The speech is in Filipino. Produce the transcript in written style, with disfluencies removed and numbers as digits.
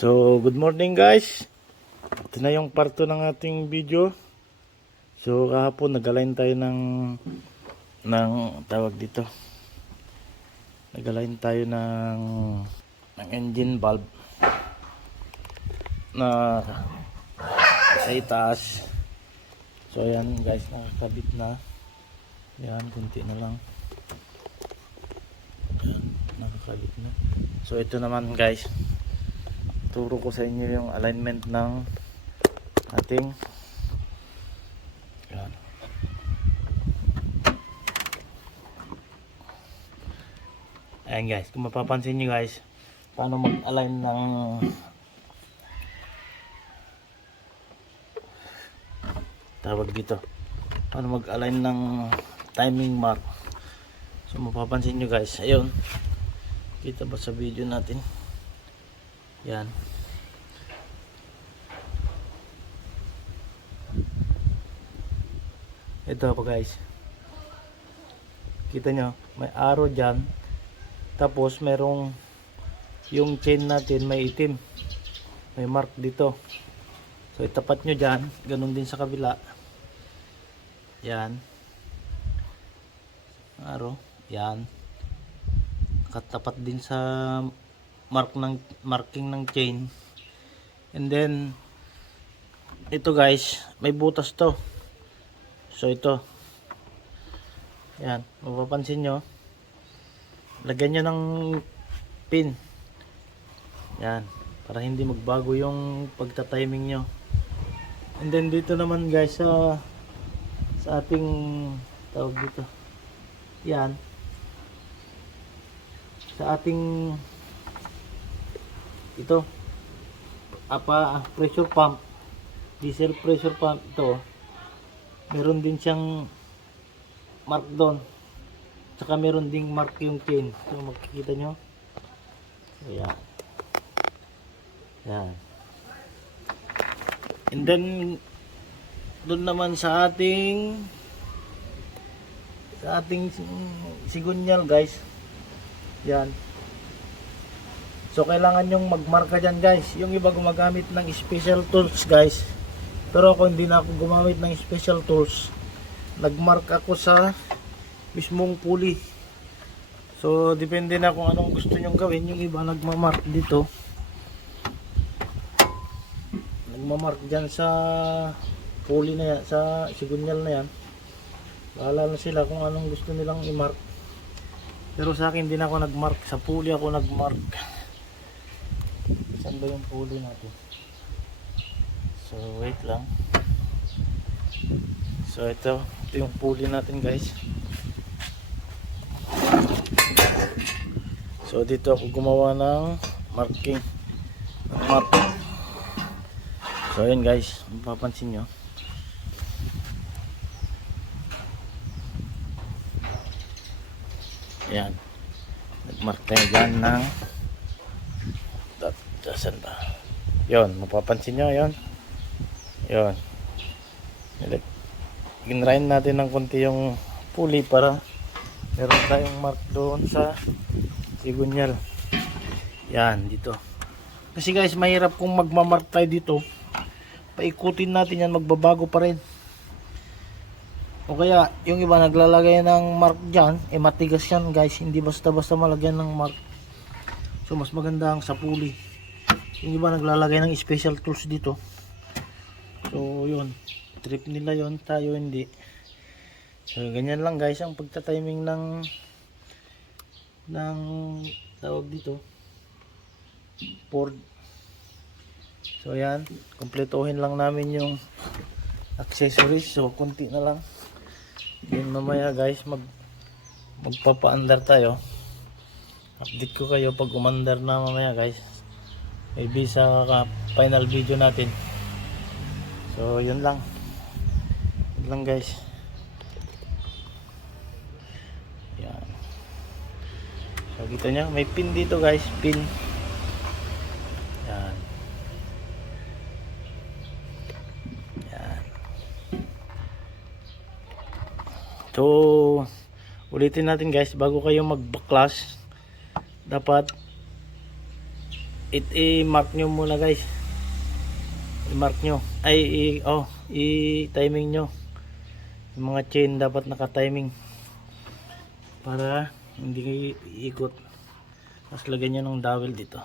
So, good morning guys. Ito na yung part 2 ng ating video. So, kahapon nag-align tayo ng tawag dito. Nag-align tayo ng engine valve na sa itaas. So, ayan guys, nakakabit na. Ayan, kunti na lang. Ayan, nakakabit na. So, ito naman guys, turo ko sa inyo yung alignment ng ating yan. Ayan guys, kung mapapansin nyo guys, paano mag-align ng tawag dito, paano mag-align ng timing mark. So mapapansin nyo guys, ayun, kita ba sa video natin, yan. Ito po guys, kita nyo may arrow dyan, tapos merong yung chain natin may itim, may mark dito. So itapat nyo dyan, ganun din sa kabila, yan, arrow, yan, katapat din sa marking ng chain. And then ito guys, may butas to. So ito, yan, mapapansin nyo, lagyan nyo ng pin, yan, para hindi magbago yung pagta-timing nyo. And then dito naman guys, sa ating tawag dito, yan, sa ating ito pressure pump, diesel pressure pump, ito meron din siyang mark doon, tsaka meron ding mark yung chain. So makikita nyo, ayan, yan. And then doon naman sa ating sigunyal guys, yan. So kailangan yung magmarka dyan guys. Yung iba gumagamit ng special tools guys, pero ako hindi na ako gumamit ng special tools. Nagmark ako sa mismong pulley. So depende na kung anong gusto nyong gawin. Yung iba nagmamark dito, nagmamark dyan sa pulley na yan, sa sigunyal na yan. Bahala na sila kung anong gusto nilang i-mark. Pero sa akin hindi na ako nagmark, sa pulley ako nagmark. Saan ba yung pulley natin? So wait lang. So ito yung pulley natin guys. So dito ako gumawa ng marking, mark. So ayan guys, mapapansin nyo, ayan, nagmark tayo dyan ng saan ba yun, mapapansin nyo, yun, yun, ginrain natin ng konti yung pulley para meron tayong mark doon sa sigunyal. Yan, dito. Kasi guys, mahirap kung magmamark tayo dito, paikutin natin yan, magbabago pa rin. O kaya, yung iba naglalagay ng mark dyan, matigas yan guys, hindi basta-basta malagyan ng mark. So mas maganda ang sa pulley. Yung iba naglalagay ng special tools dito. So yun, trip nila yun, tayo hindi. So ganyan lang guys ang pagta-timing ng tawag dito, Ford. So yan, kumpletuhin lang namin yung accessories. So kunti na lang. Yun, mamaya guys magpapa-under tayo. Update ko kayo pag umandar na mamaya guys, maybe sa final video natin. So yun lang guys. Yan. So kita nyo, may pin dito guys, pin. Yan. Yan. So ulitin natin guys, bago kayo magbaklas, dapat i-mark nyo muna guys. I-mark nyo. I-timing nyo. Yung mga chain dapat naka-timing. Para hindi kayo iikot. Tapos lagyan nyo ng dowel dito.